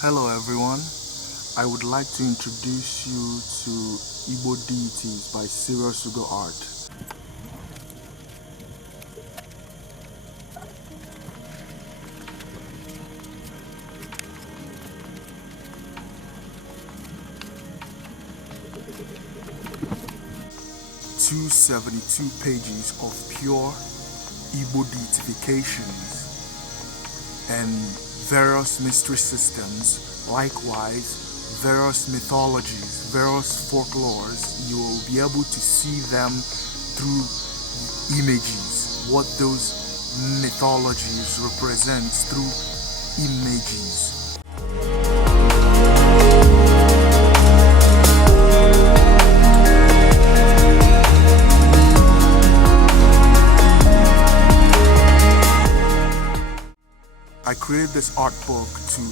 Hello everyone, I would like to introduce you to Igbo Deities by Sirius Ugo art. "272 pages of pure Igbo deifications and various mystery systems, likewise various mythologies, various folklores. You will be able to see them through images, what those mythologies represent through images. I created this art book to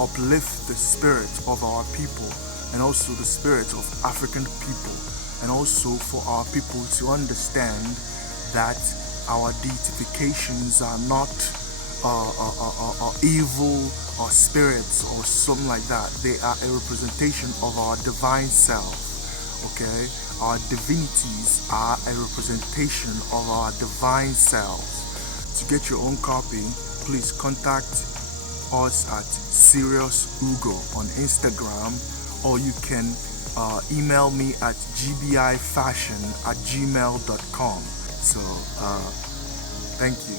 uplift the spirit of our people and also the spirit of African people, and also for our people to understand that our deifications are not evil or spirits or something like that. They are a representation of our divine self. Okay, our divinities are a representation of our divine selves. To get your own copy, please contact us at Sirius Ugo on Instagram, or you can email me at gbifashion@gmail.com. So, thank you.